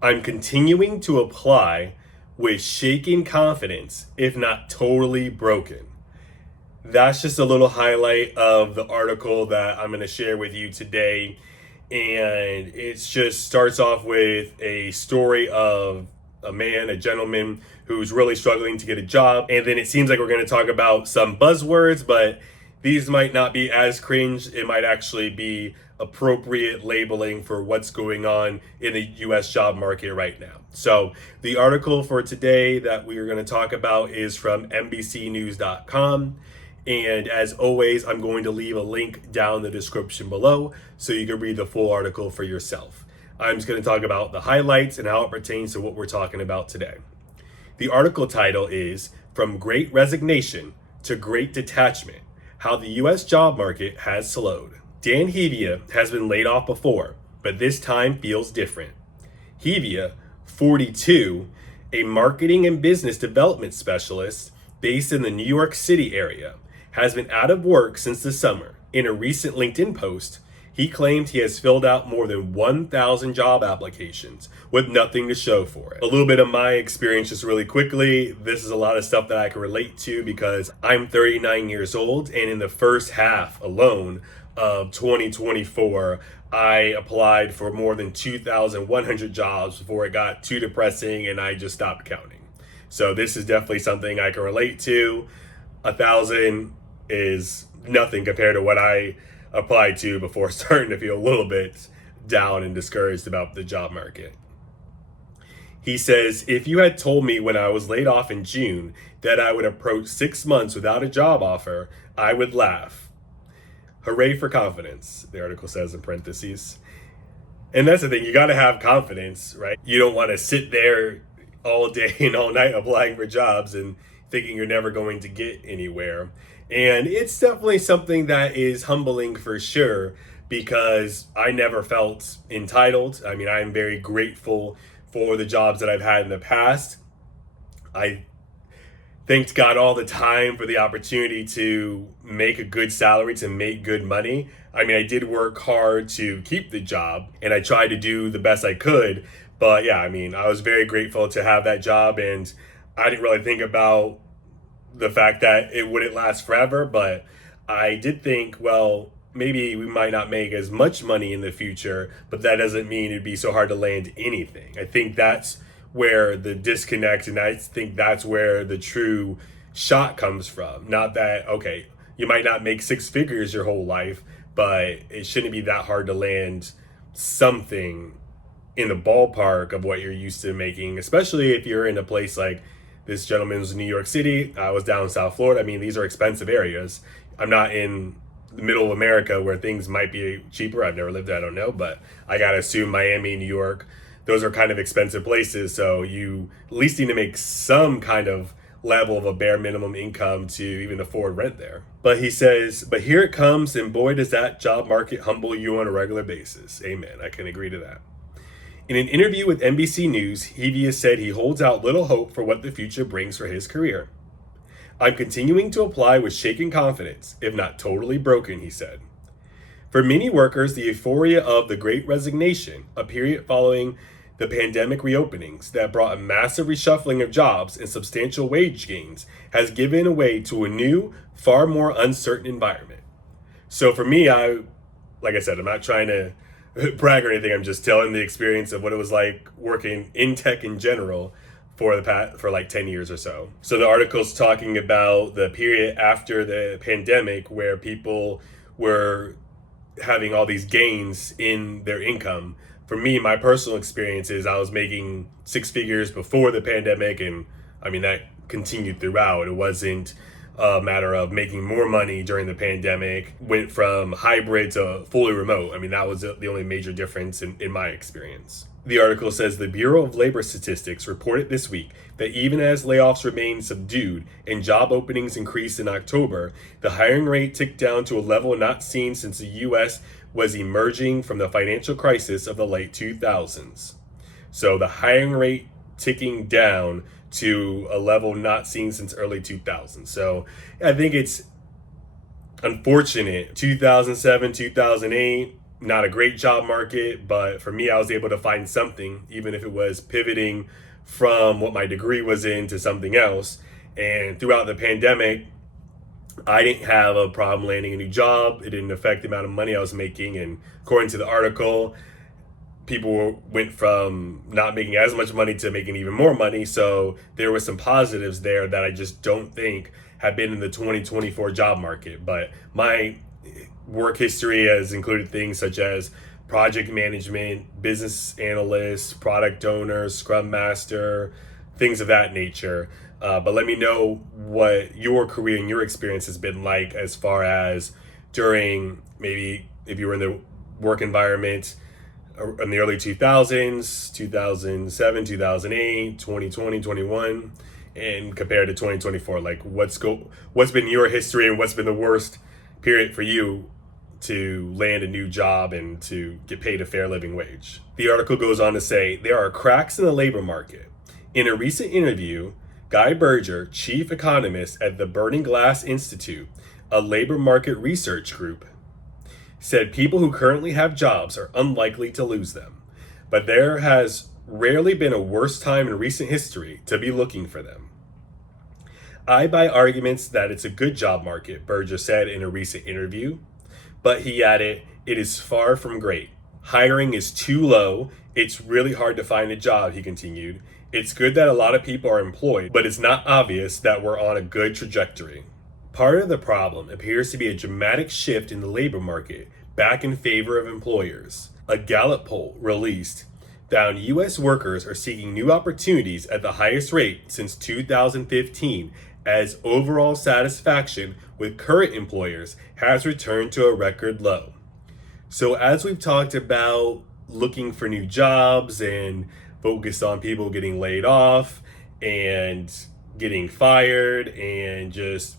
I'm continuing to apply with shaken confidence, if not totally broken. That's just a little highlight of the article that I'm going to share with you today. And it just starts off with a story of a gentleman who's really struggling to get a job. And then it seems like we're going to talk about some buzzwords, but these might not be as cringe. It might actually be appropriate labeling for what's going on in the US job market right now. So, the article for today that we are going to talk about is from NBCnews.com. And as always, I'm going to leave a link down in the description below so you can read the full article for yourself. I'm just going to talk about the highlights and how it pertains to what we're talking about today. The article title is From Great Resignation to Great Detachment: How the U.S. Job Market Has Slowed. Dan Hevia has been laid off before, but this time feels different. Hevia, 42, a marketing and business development specialist based in the New York City area, has been out of work since the summer. In a recent LinkedIn post, he claimed he has filled out more than 1,000 job applications with nothing to show for it. A little bit of my experience just really quickly. This is a lot of stuff that I can relate to because I'm 39 years old, and in the first half alone of 2024, I applied for more than 2,100 jobs before it got too depressing and I just stopped counting. So this is definitely something I can relate to. 1,000 is nothing compared to what I applied to before starting to feel a little bit down and discouraged about the job market. He says, if you had told me when I was laid off in June that I would approach 6 months without a job offer, I would laugh. Hooray for confidence, the article says in parentheses. And that's the thing, you got to have confidence, right? You don't want to sit there all day and all night applying for jobs and thinking you're never going to get anywhere. And it's definitely something that is humbling for sure, because I never felt entitled. I mean, I'm very grateful for the jobs that I've had in the past. I thanked God all the time for the opportunity to make a good salary, to make good money. I mean, I did work hard to keep the job and I tried to do the best I could. But yeah, I mean, I was very grateful to have that job, and I didn't really think about the fact that it wouldn't last forever. But I did think, well, maybe we might not make as much money in the future, but that doesn't mean it'd be so hard to land anything. I think that's where the disconnect, and I think that's where the true shot comes from. Not that, okay, you might not make six figures your whole life, but it shouldn't be that hard to land something in the ballpark of what you're used to making, especially if you're in a place like this gentleman was in New York City. I was down in South Florida. I mean, these are expensive areas. I'm not in the middle of America where things might be cheaper. I've never lived there, I don't know, but I gotta assume Miami, New York, those are kind of expensive places. So you at least need to make some kind of level of a bare minimum income to even afford rent there. But he says, but here it comes, and boy, does that job market humble you on a regular basis. Amen. I can agree to that. In an interview with NBC News, Hevia said he holds out little hope for what the future brings for his career. I'm continuing to apply with shaken confidence, if not totally broken, he said. For many workers, the euphoria of the Great Resignation, a period following the pandemic reopenings that brought a massive reshuffling of jobs and substantial wage gains, has given way to a new, far more uncertain environment. So for me, like I said, I'm not trying to brag or anything. I'm just telling the experience of what it was like working in tech in general for like 10 years or so. So the article's talking about the period after the pandemic where people were having all these gains in their income. For me, my personal experience is I was making six figures before the pandemic, and I mean, that continued throughout. It wasn't a matter of making more money during the pandemic, went from hybrid to fully remote. I mean, that was the only major difference in my experience. The article says the Bureau of Labor Statistics reported this week that even as layoffs remain subdued and job openings increased in October, the hiring rate ticked down to a level not seen since the U.S. was emerging from the financial crisis of the late 2000s. So the hiring rate ticking down to a level not seen since early 2000s. So I think it's unfortunate. 2007, 2008, not a great job market, but for me, I was able to find something, even if it was pivoting from what my degree was in to something else. And throughout the pandemic, I didn't have a problem landing a new job. It didn't affect the amount of money I was making. And according to the article, people went from not making as much money to making even more money. So there were some positives there that I just don't think have been in the 2024 job market. But my work history has included things such as project management, business analyst, product owner, scrum master, things of that nature. But let me know what your career and your experience has been like as far as during maybe if you were in the work environment in the early 2000s, 2007, 2008, 2020, 21, and compared to 2024. Like what's been your history and what's been the worst period for you to land a new job and to get paid a fair living wage? The article goes on to say there are cracks in the labor market. In a recent interview, Guy Berger, chief economist at the Burning Glass Institute, a labor market research group, said people who currently have jobs are unlikely to lose them, but there has rarely been a worse time in recent history to be looking for them. I buy arguments that it's a good job market, Berger said in a recent interview, but he added, it is far from great. Hiring is too low. It's really hard to find a job, he continued. It's good that a lot of people are employed, but it's not obvious that we're on a good trajectory. Part of the problem appears to be a dramatic shift in the labor market back in favor of employers. A Gallup poll released found U.S. workers are seeking new opportunities at the highest rate since 2015, as overall satisfaction with current employers has returned to a record low. So as we've talked about looking for new jobs and focused on people getting laid off and getting fired and just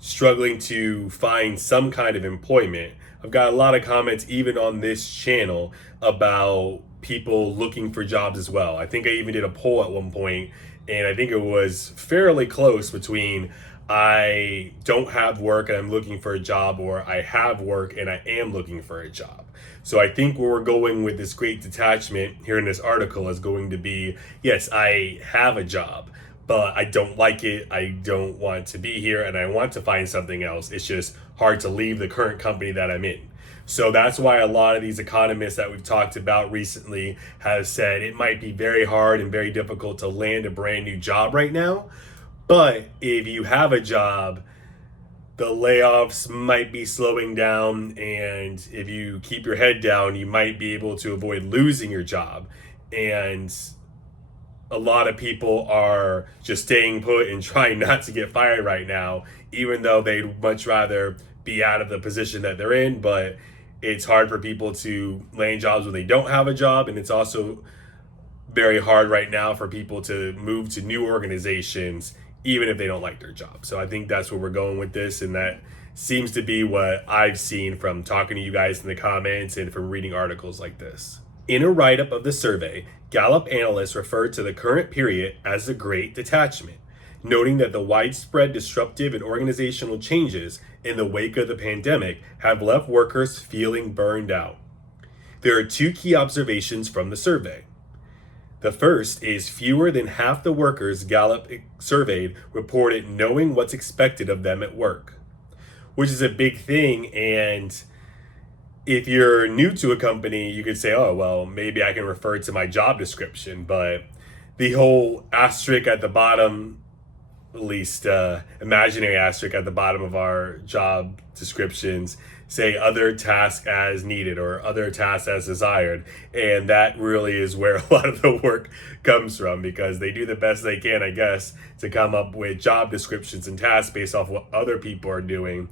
struggling to find some kind of employment, I've got a lot of comments even on this channel about people looking for jobs as well. I think I even did a poll at one point, and I think it was fairly close between I don't have work and I'm looking for a job, or I have work and I am looking for a job. So I think where we're going with this Great Detachment here in this article is going to be, yes, I have a job, but I don't like it. I don't want to be here and I want to find something else. It's just hard to leave the current company that I'm in. So that's why a lot of these economists that we've talked about recently have said it might be very hard and very difficult to land a brand new job right now. But if you have a job, the layoffs might be slowing down, and if you keep your head down, you might be able to avoid losing your job. And a lot of people are just staying put and trying not to get fired right now, even though they'd much rather be out of the position that they're in. But it's hard for people to land jobs when they don't have a job, and it's also very hard right now for people to move to new organizations even if they don't like their job. So I think that's where we're going with this, and that seems to be what I've seen from talking to you guys in the comments and from reading articles like this. In a write-up of the survey, Gallup analysts referred to the current period as the Great Detachment, noting that the widespread disruptive and organizational changes in the wake of the pandemic have left workers feeling burned out. There are two key observations from the survey. The first is fewer than half the workers Gallup surveyed reported knowing what's expected of them at work, which is a big thing. And if you're new to a company, you could say, oh, well, maybe I can refer to my job description. But the whole asterisk at the bottom, at least imaginary asterisk at the bottom of our job descriptions, say other tasks as needed or other tasks as desired. And that really is where a lot of the work comes from, because they do the best they can, I guess, to come up with job descriptions and tasks based off what other people are doing.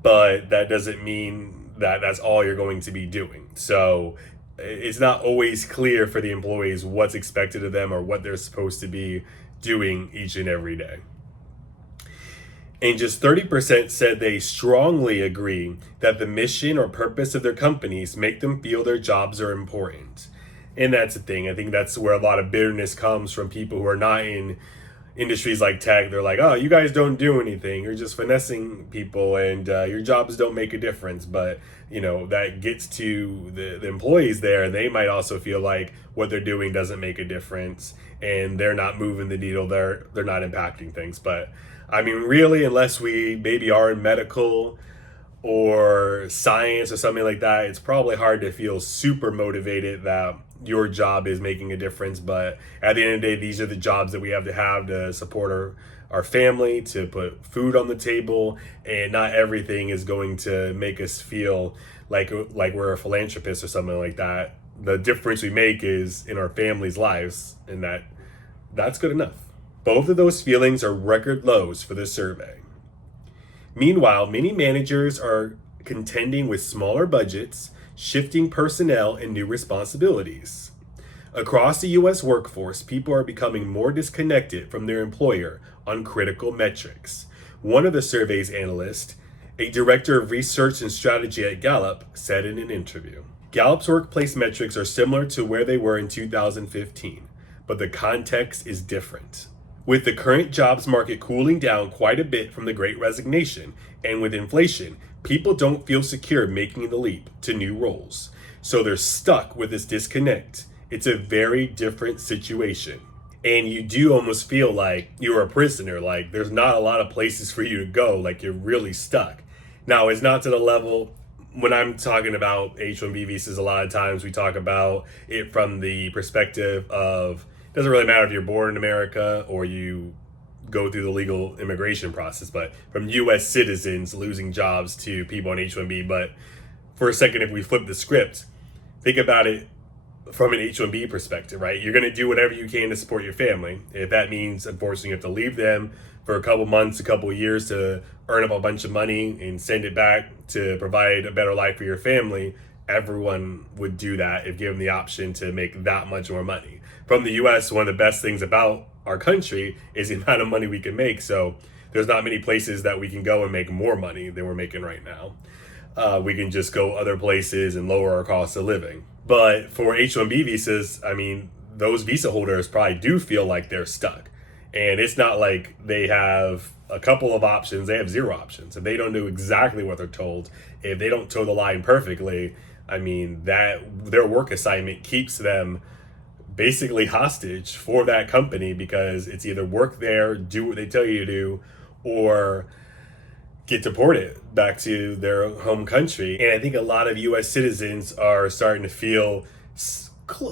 But that doesn't mean that that's all you're going to be doing. So it's not always clear for the employees what's expected of them or what they're supposed to be doing each and every day. And just 30% said they strongly agree that the mission or purpose of their companies make them feel their jobs are important. And that's the thing. I think that's where a lot of bitterness comes from people who are not in industries like tech, they're like, oh, you guys don't do anything. You're just finessing people, and your jobs don't make a difference. But, that gets to the employees there. They might also feel like what they're doing doesn't make a difference and they're not moving the needle. They're not impacting things. But I mean, really, unless we maybe are in medical or science or something like that, it's probably hard to feel super motivated that your job is making a difference. But at the end of the day, these are the jobs that we have to support our family, to put food on the table, and not everything is going to make us feel like we're a philanthropist or something like that. The difference we make is in our families' lives, and that's good enough. Both of those feelings are record lows for this survey. Meanwhile, many managers are contending with smaller budgets, shifting personnel, and new responsibilities. Across the U.S. workforce, people are becoming more disconnected from their employer on critical metrics. One of the survey's analysts, a director of research and strategy at Gallup, said in an interview. Gallup's workplace metrics are similar to where they were in 2015, but the context is different. With the current jobs market cooling down quite a bit from the Great Resignation, and with inflation, people don't feel secure making the leap to new roles. So they're stuck with this disconnect. It's a very different situation. And you do almost feel like you're a prisoner, like there's not a lot of places for you to go, like you're really stuck. Now, it's not to the level, when I'm talking about H-1B visas, a lot of times we talk about it from the perspective of, it doesn't really matter if you're born in America or you go through the legal immigration process, but from U.S. citizens losing jobs to people on H-1B. But for a second, if we flip the script, think about it from an H-1B perspective, right? You're going to do whatever you can to support your family. If that means, unfortunately, you have to leave them for a couple months, a couple years to earn up a bunch of money and send it back to provide a better life for your family, everyone would do that if given the option to make that much more money. From the US, one of the best things about our country is the amount of money we can make. So there's not many places that we can go and make more money than we're making right now. We can just go other places and lower our cost of living. But for H-1B visas, I mean, those visa holders probably do feel like they're stuck. And it's not like they have a couple of options, they have zero options. If they don't do exactly what they're told, if they don't toe the line perfectly, I mean, that their work assignment keeps them basically hostage for that company, because it's either work there, do what they tell you to do, or get deported back to their home country. And I think a lot of US citizens are starting to feel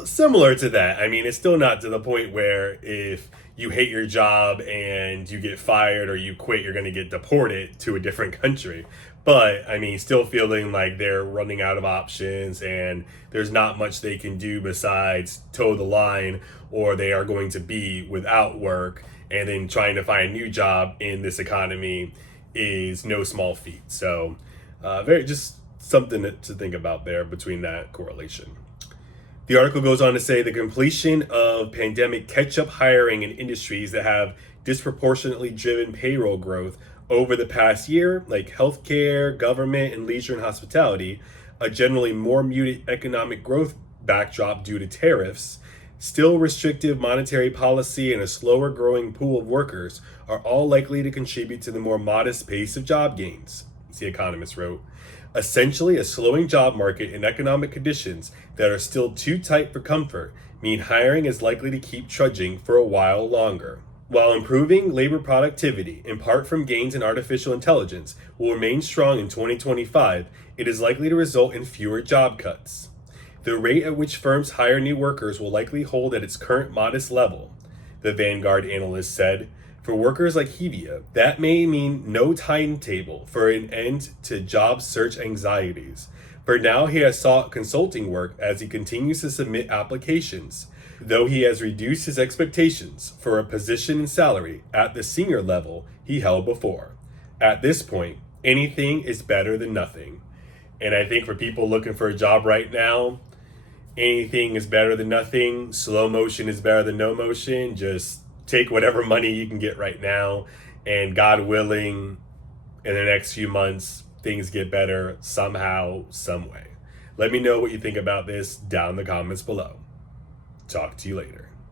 similar to that. I mean, it's still not to the point where if you hate your job and you get fired or you quit, you're going to get deported to a different country. But I mean, still feeling like they're running out of options and there's not much they can do besides toe the line, or they are going to be without work, and then trying to find a new job in this economy is no small feat. So very just something to think about there between that correlation. The article goes on to say the completion of pandemic catch-up hiring in industries that have disproportionately driven payroll growth over the past year, like healthcare, government, and leisure and hospitality, a generally more muted economic growth backdrop due to tariffs, still restrictive monetary policy, and a slower growing pool of workers are all likely to contribute to the more modest pace of job gains, The Economist wrote. Essentially, a slowing job market and economic conditions that are still too tight for comfort mean hiring is likely to keep trudging for a while longer. While improving labor productivity, in part from gains in artificial intelligence, will remain strong in 2025, it is likely to result in fewer job cuts. The rate at which firms hire new workers will likely hold at its current modest level, the Vanguard analyst said. For workers like Hevia, that may mean no timetable for an end to job search anxieties. For now, he has sought consulting work as he continues to submit applications, though he has reduced his expectations for a position and salary at the senior level he held before. At this point, anything is better than nothing. And I think for people looking for a job right now, anything is better than nothing. Slow motion is better than no motion. Just take whatever money you can get right now, and God willing, in the next few months, things get better somehow, some way. Let me know what you think about this down in the comments below. Talk to you later.